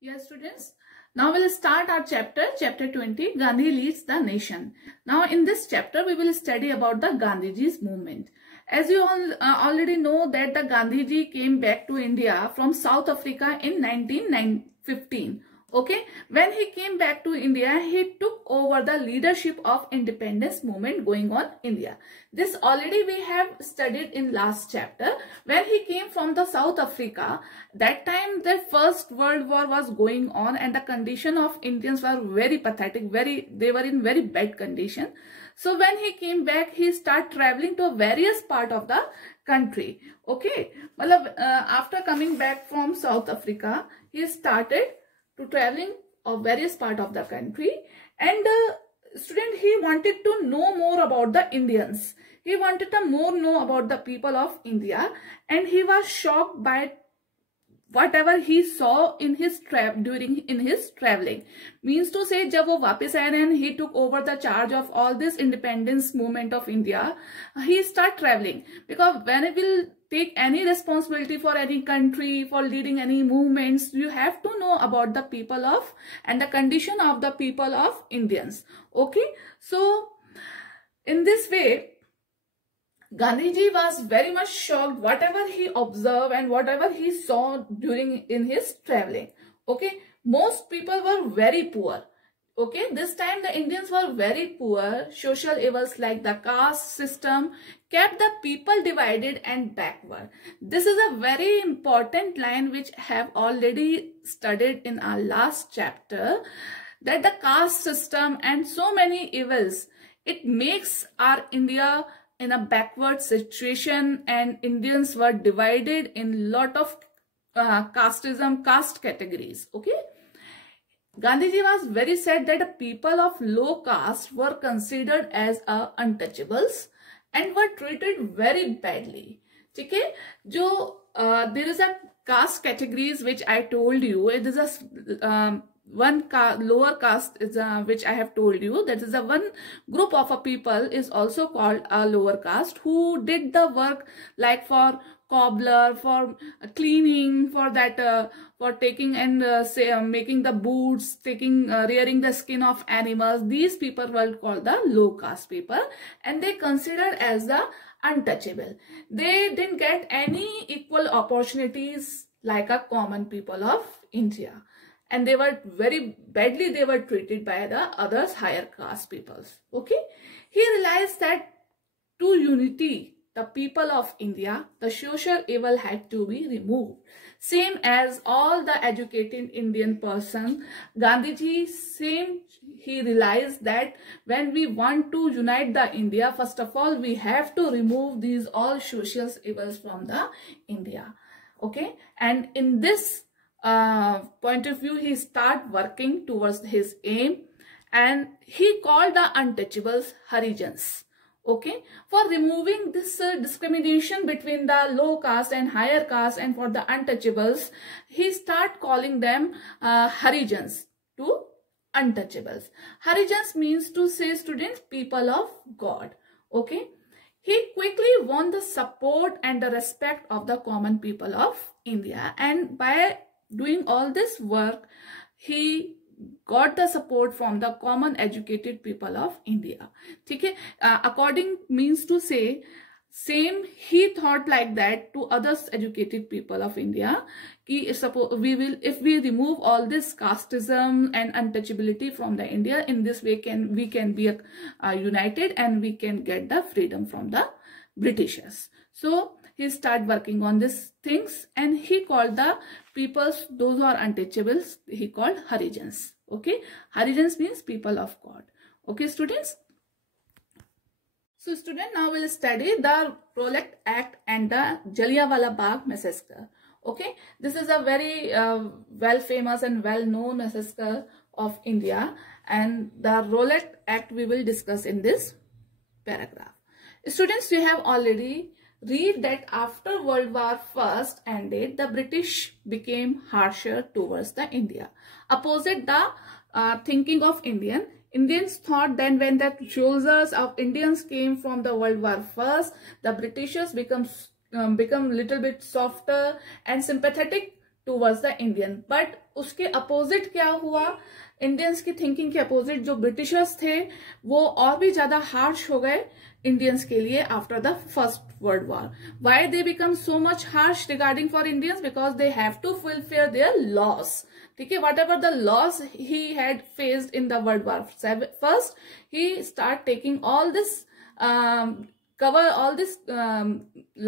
Yes, students. Now we'll start our chapter 20, Gandhi leads the nation. Now in this chapter, we will study about the Gandhiji's movement. As you all already know that the Gandhiji came back to India from South Africa in 1915. Okay, when he came back to India, he took over the leadership of independence movement going on India. This already we have studied in last chapter. When he came from the South Africa, that time the First World War was going on and the condition of Indians were very pathetic, they were in very bad condition. So when he came back, he started traveling to various part of the country. Okay, well, after coming back from South Africa, he started to traveling of various part of the country, and student, he wanted to know more about the Indians. He wanted to more know about the people of India, and he was shocked by whatever he saw in his traveling. Means to say, जब वो वापस आए and he took over the charge of all this independence movement of India, he start traveling, because when he will take any responsibility for any country, for leading any movements, you have to know about the people of and the condition of the people of Indians. Okay, so in this way, Gandhiji was very much shocked whatever he observed and whatever he saw in his traveling. Okay, most people were very poor. Okay, this time the Indians were very poor. Social evils like the caste system kept the people divided and backward. This is a very important line which I have already studied in our last chapter, that the caste system and so many evils, it makes our India in a backward situation, and Indians were divided in lot of caste categories. Okay, Gandhiji was very sad that the people of low caste were considered as untouchables and were treated very badly. Okay, there is a caste categories which I told you. It is a lower caste is which I have told you, that is a one group of a people is also called a lower caste, who did the work like for cobbler, for cleaning, for that for taking and making the boots, rearing the skin of animals. These people were called the low caste people, and they considered as the untouchable. They didn't get any equal opportunities like a common people of India, and they were very badly treated by the others higher caste peoples. Okay, he realized that to unity the people of India, the social evil had to be removed. Same as all the educated Indian person, Gandhiji, he realized that when we want to unite the India, first of all we have to remove these all social evils from the India. Okay, and in this point of view, he start working towards his aim, and he called the untouchables Harijans. Okay, for removing this discrimination between the low caste and higher caste, and for the untouchables, he start calling them Harijans to untouchables. Harijans means to say, students, people of God. Okay, he quickly won the support and the respect of the common people of India, and by doing all this work, he got the support from the common educated people of India. Okay, according means to say, same he thought like that to others educated people of India. If we remove all this casteism and untouchability from the India, in this way we can be united, and we can get the freedom from the Britishers. So he started working on these things, and he called the peoples, those who are untouchables, he called Harijans. Okay, Harijans means people of God. Okay, students. So student, now we'll study the Rowlatt Act and the Jallianwala Bagh massacre. Okay, this is a very well famous and well known massacre of India, and the Rowlatt Act we will discuss in this paragraph. Students, we have already read that after World War I ended, the British became harsher towards the India. Opposite the thinking of Indians thought that when the soldiers of Indians came from the World War I, the Britishers become little bit softer and sympathetic towards the Indian, but उसके opposite क्या हुआ, Indians की thinking के opposite जो Britishers थे वो और भी ज्यादा हार्श हो गए इंडियंस के लिए after the first world war. Why they become so much harsh regarding for Indians? Because they have to fulfil their loss. ठीक है, whatever the loss he had faced in the world war first, he start taking all this cover all this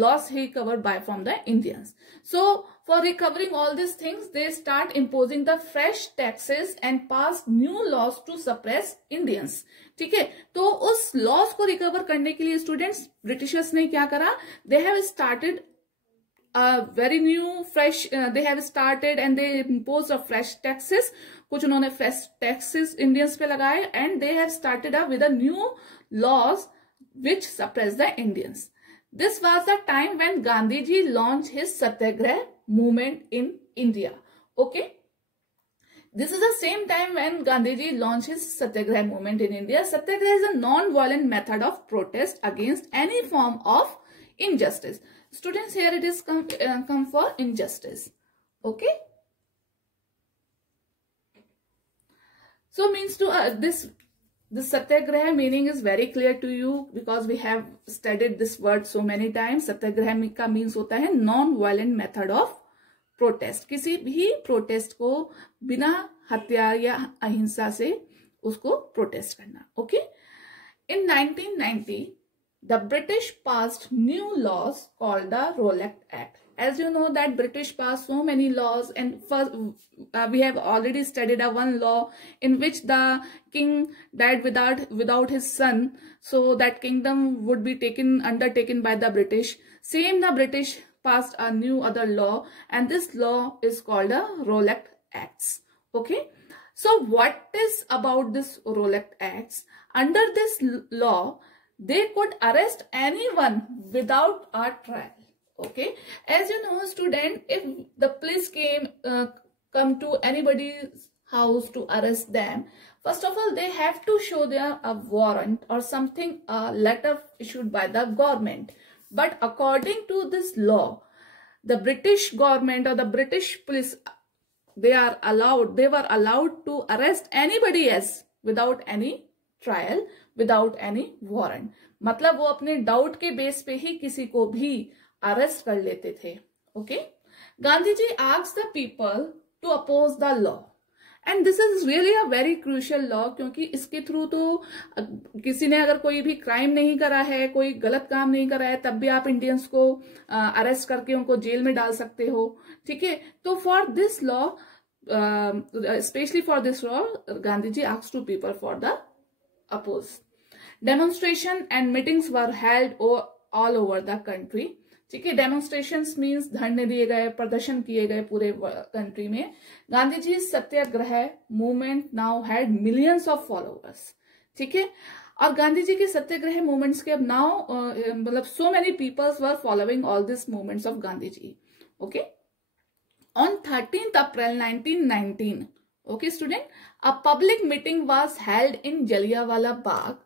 loss he covered by from the Indians. So for recovering all these things, they start imposing the fresh taxes and pass new laws to suppress Indians. ठीक है, तो उस loss को recover करने के लिए students Britishers ने क्या करा, दे have started very new fresh they have started and they imposed a fresh taxes. कुछ उन्होंने fresh taxes इंडियंस पे लगाए and they have started up with a new laws which suppressed the Indians. This was the time when Gandhiji launched his Satyagraha movement in India. Okay, this is the same time when Gandhiji launched his Satyagraha movement in India. Satyagraha is a non-violent method of protest against any form of injustice. Students, here it is come for injustice. Okay, so means to this Satyagraha meaning is very clear to you because we have studied this word so many times. Satyagraha का means होता है non-violent method of protest. किसी भी protest को बिना हत्या या अहिंसा से उसको protest करना. Okay? In 1990, the British passed new laws called the Rowlatt Act. As you know that British passed so many laws, and first we have already studied one law in which the king died without his son, so that kingdom would be undertaken by the British. Same, the British passed a new other law, and this law is called the Rowlatt Acts. Okay, so what is about this Rowlatt Acts? Under this law, they could arrest anyone without a trial. Okay, as you know student, if the police come to anybody's house to arrest them, first of all they have to show their a warrant or something, a letter issued by the government. But according to this law, the British government or the British police, they were allowed to arrest anybody else without any trial, without any warrant. मतलब वो अपने doubt के base पे ही किसी को भी arrest कर लेते थे. Okay, Gandhi ji asked the people to oppose the law, and this is really a very crucial law, क्योंकि इसके थ्रू तो किसी ने अगर कोई भी क्राइम नहीं करा है, कोई गलत काम नहीं करा है, तब भी आप इंडियंस को अरेस्ट करके उनको जेल में डाल सकते हो. ठीक है, तो for this law, specially for this law, Gandhi ji asked to people for the oppose. Demonstration and meetings were held all over the country. ठीक है, डेमोन्स्ट्रेशंस मीन्स धरने दिए गए, प्रदर्शन किए गए पूरे कंट्री में. Gandhi ji satyagraha movement now had millions of followers. ठीक है, और गांधी जी के सत्याग्रह मूवमेंट्स के अब नाउ मतलब so many peoples were following all this movements of Gandhi ji. Okay, on 13th April 1919, okay student, a public meeting was held in Jallianwala Bagh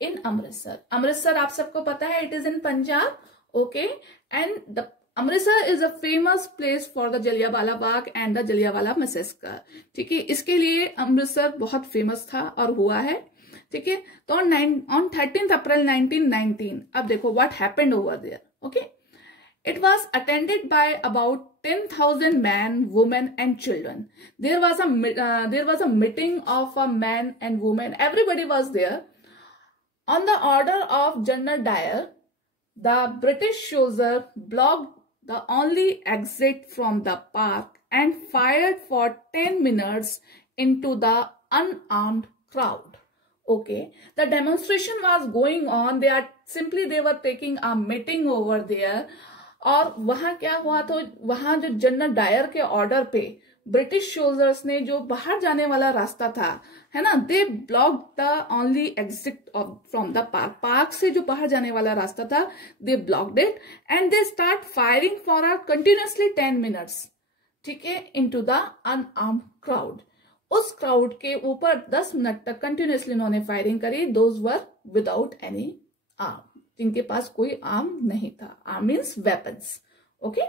in Amritsar. Amritsar आप सबको पता है, it is in Punjab. Okay, and the Amritsar is a famous place for the Jallianwala Bagh and the Jallianwala Massacre. ठीक है, इसके लिए अमृतसर बहुत famous था और हुआ है. ठीक है, तो on 13th April 1919, अब देखो what happened over there. Okay, it was attended by about 10,000 men, women and children. There was a meeting of a men and women. Everybody was there. On the order of General Dyer, the British soldier blocked the only exit from the park and fired for 10 minutes into the unarmed crowd. Okay, the demonstration was going on. They were taking a meeting over there. और वहां क्या हुआ, तो वहां जो general Dyer के order पे British soldiers ने जो बाहर जाने वाला रास्ता था, है ना, they block the only exit from the park. Park से जो बाहर जाने वाला रास्ता था, they blocked it and they start firing for a continuously 10 minutes. ठीक है, इनटू द अनआर्म्ड क्राउड. उस क्राउड के ऊपर 10 मिनट तक कंटिन्यूअसली उन्होंने फायरिंग करी. Those were without any arm, जिनके पास कोई आर्म नहीं था. Arm means weapons. Okay,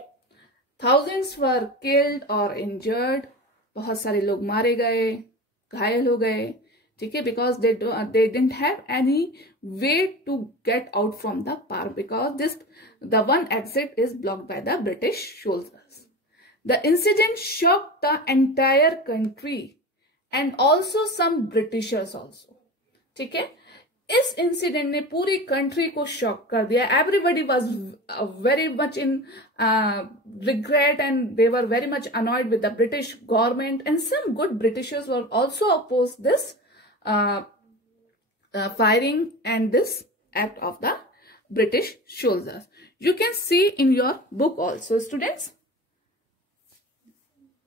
thousands were killed or injured. बहुत सारे लोग मारे गए, घायल हो गए, ठीक है, because they didn't have any way to get out from the park because the one exit is blocked by the British soldiers. The incident shocked the entire country and also some Britishers also. ठीक है, इस incident ने पूरी country को shock कर दिया. Everybody was very much in regret and they were very much annoyed with the British government and some good Britishers were also oppose this firing and this act of the British soldiers. You can see in your book also, students.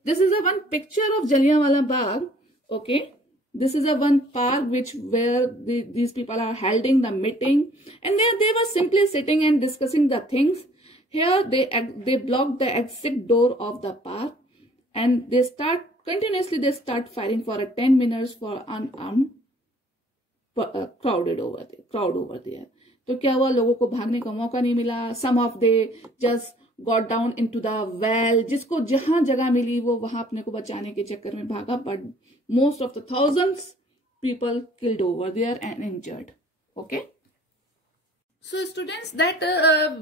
This is a one picture of Jallianwala Bagh. Okay, this is a one park where these people are holding the meeting, and they were simply sitting and discussing the things. Here they blocked the exit door of the park, and they start firing for 10 minutes for unarmed crowd over there. तो क्या हुआ, लोगों को भागने का मौका नहीं मिला. Some of they just got down into the well. जिसको जहां जगह मिली वो वहां अपने को बचाने के चक्कर में भागा. But most of the thousands people killed over there and injured. Okay. So students, that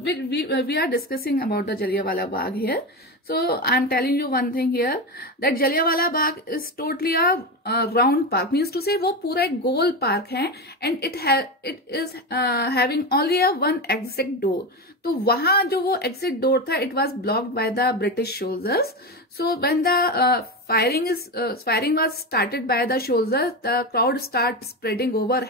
we are discussing about the Jallianwala Bagh here. So I am telling you one thing here, that Jallianwala Bagh is totally a round park, means to say वो पूरा एक गोल park है, and it is having only a one exit door. तो वहाँ जो वो exit door था, it was blocked by the British soldiers. So when the firing was started by the soldiers, the crowd start spreading over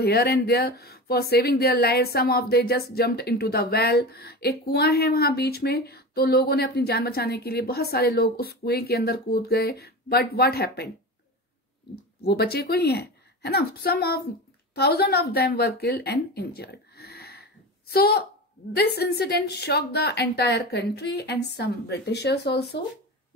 here and there for saving their lives. Some of they just jumped into the well. एक कुआं है वहां बीच में, तो लोगों ने अपनी जान बचाने के लिए बहुत सारे लोग उस कुएं के अंदर कूद गए. बट व्हाट हैपेंड, वो बचे कोई है ना. some of thousands of them were killed and injured. So this incident shocked the entire country and some Britishers also.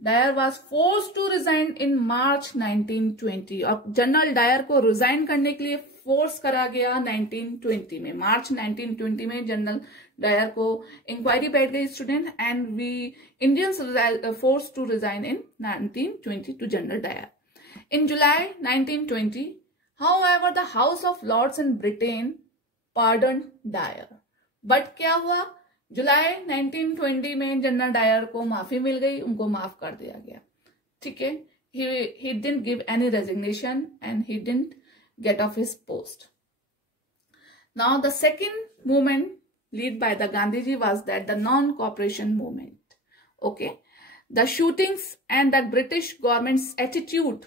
Dyer was forced to resign in March 1920. और जनरल डायर को resign करने के लिए फोर्स करा गया 1920 में. मार्च 1920 में general Dyer को इंक्वायरी बैठ गई student, and we Indians force to resign in 1920 to General Dyer. In July 1920, however, the House of Lords in Britain pardoned Dyer. But क्या हुआ, जुलाई 1920 में जनरल डायर को माफी मिल गई, उनको माफ कर दिया गया. ठीक है, he didn't give any resignation and he didn't get off his post. Now the second movement led by the Gandhiji was that the non-cooperation movement. Okay, the shootings and the British government's attitude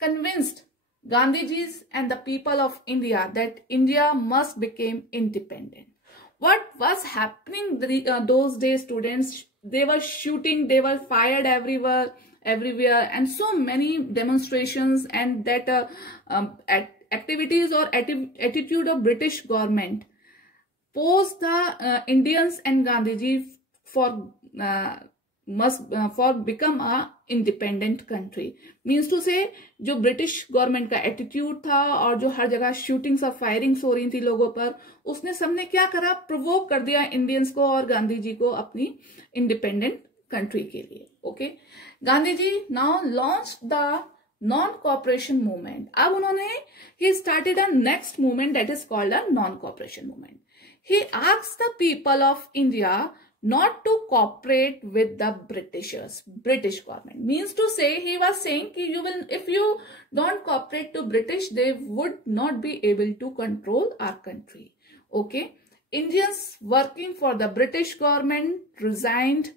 convinced Gandhiji's and the people of India that India must become independent. What was happening those days, students? They were shooting, they were fired everywhere, and so many demonstrations, and that activities or attitude of British government posed the Indians and Gandhiji for become a independent country. Means to say, जो British government का attitude था और जो हर जगह shootings और firings हो रही थी लोगों पर, उसने सबने क्या करा, प्रोवोक कर दिया इंडियंस को और गांधी जी को अपनी इंडिपेंडेंट कंट्री के लिए. Okay, Gandhi ji now launch the non cooperation movement. अब उन्होंने he started a next movement that is called a non cooperation movement. He asked the people of India not to cooperate with the British government. Means to say, he was saying if you don't cooperate to British, they would not be able to control our country. Okay, Indians working for the British government resigned,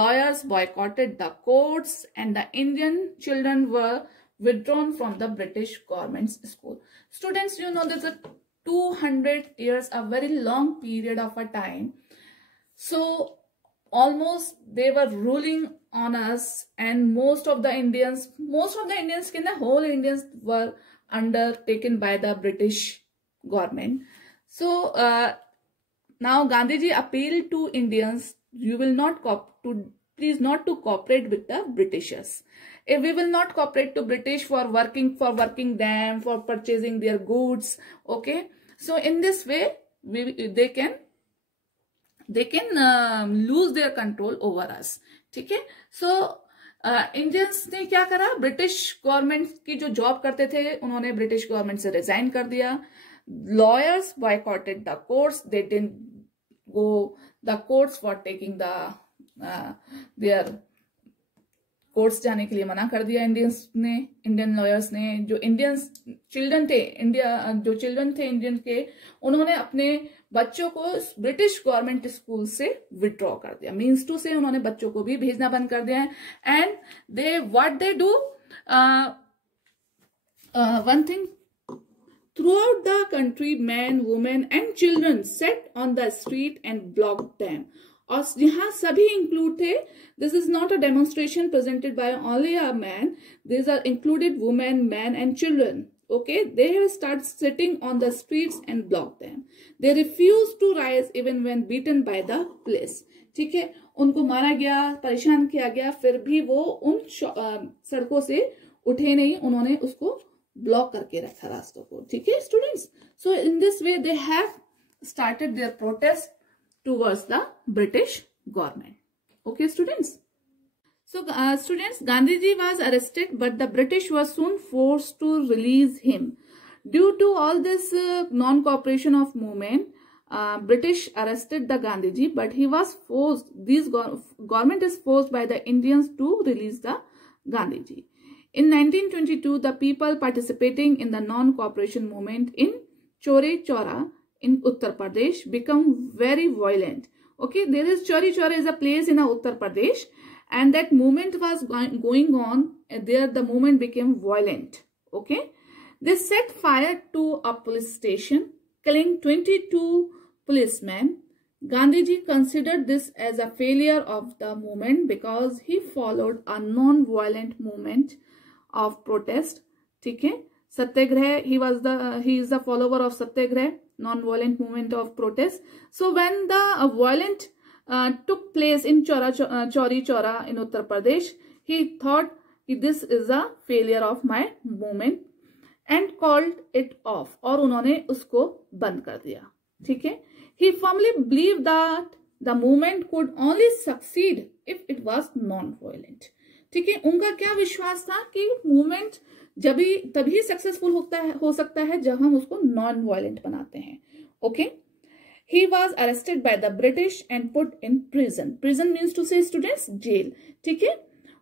lawyers boycotted the courts, and the Indian children were withdrawn from the British government's school. Students, you know, there's a 200 years, a very long period of a time. So almost they were ruling on us, and most of the Indians, the whole Indians were undertaken by the British government. So now Gandhiji appealed to Indians, you will not please not to cooperate with the Britishers. If we will not cooperate to British for working them, for purchasing their goods. Okay, so in this way they they can lose their control over us. ठीक है. So Indians ने क्या करा, British government की जो job करते थे उन्होंने ब्रिटिश गवर्नमेंट से रिजाइन कर दिया. Lawyers boycotted the courts, they didn't go the courts for taking the their, courts जाने के लिए मना कर दिया इंडियंस ने, इंडियन लॉयर्स ने. जो इंडियंस चिल्ड्रन थे, जो चिल्ड्रन थे इंडियन के, उन्होंने अपने बच्चों को ब्रिटिश गवर्नमेंट स्कूल से विड्रॉ कर दिया. मीन्स टू से उन्होंने बच्चों को भी भेजना बंद कर दिया है. And they what they do, one thing, throughout the country men, women and children sat on the street and blocked them. और यहाँ सभी इंक्लूड थे. This is not a demonstration presented by only a man, this are included women, man and children. Okay, they have started sitting on the streets and blocked them. They refused to rise even when beaten by the police. ठीक है, उनको मारा गया, परेशान किया गया, फिर भी वो उन सड़कों से उठे नहीं, उन्होंने उसको ब्लॉक करके रखा रास्तों को. ठीक है students. So in this way they have started their protest towards the British government. Okay students. So students, Gandhiji was arrested but the British was soon forced to release him. Due to all this non-cooperation of movement, British arrested the Gandhiji but he was forced, this government is forced by the Indians to release the Gandhiji. In 1922, the people participating in the non-cooperation movement in Chauri Chaura in Uttar Pradesh become very violent. Okay, there is Chauri Chaura is a place in Uttar Pradesh, and that movement was going on. There the movement became violent. Okay, they set fire to a police station, killing 22 policemen. Gandhiji considered this as a failure of the movement because he followed a non-violent movement of protest. ठीक है, सत्याग्रह, he is the follower of Satyagraha, non-violent movement of protest. So when the violent took place in Chauri Chaura in Uttar Pradesh, he thought this is a failure of my movement and called it off. और उन्होंने उसको बंद कर दिया. ठीक है, he firmly believed that the movement could only succeed if it was non-violent. ठीक है, उनका क्या विश्वास था कि मूवमेंट तभी सक्सेसफुल हो सकता है जब हम उसको नॉन वायलेंट बनाते हैं. Okay, he was arrested by the British and put in prison. Prison means to say students jail. ठीक है,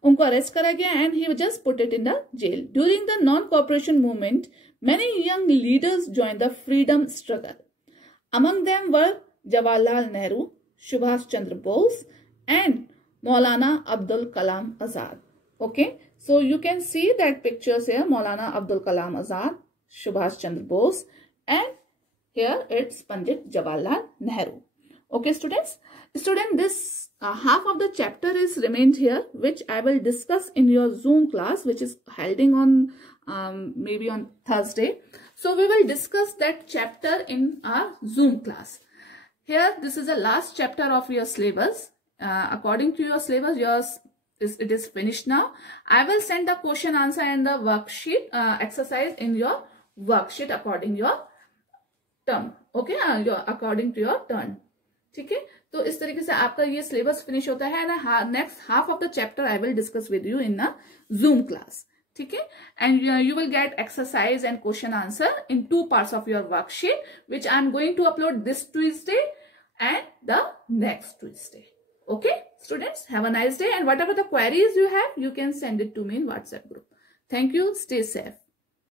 उनको अरेस्ट करा गया and he just put it in the jail. During the non cooperation movement many young leaders join the freedom struggle. Among them were Jawaharlal Nehru, Subhash Chandra Bose and Maulana Abdul Kalam Azad. Okay, so you can see that pictures here, Maulana Abdul Kalam Azad, Subhash Chandra Bose, and here it's Pandit Jawaharlal Nehru. Okay students, this half of the chapter is remained here, which I will discuss in your Zoom class, which is holding on maybe on Thursday. So we will discuss that chapter in our Zoom class. Here this is the last chapter of your syllabus. According to your syllabus, it is finished now. I will send the question answer and the worksheet exercise in your worksheet according your turn. Okay, according to your turn. ठीक है, तो इस तरीके से आपका ये syllabus finish होता है ना. Next half of the chapter I will discuss with you in the Zoom class. ठीक है, and you will get exercise and question answer in 2 parts of your worksheet, which I am going to upload this Tuesday and the next Tuesday. Okay, students, have a nice day, and whatever the queries you have, you can send it to me in WhatsApp group. Thank you. Stay safe.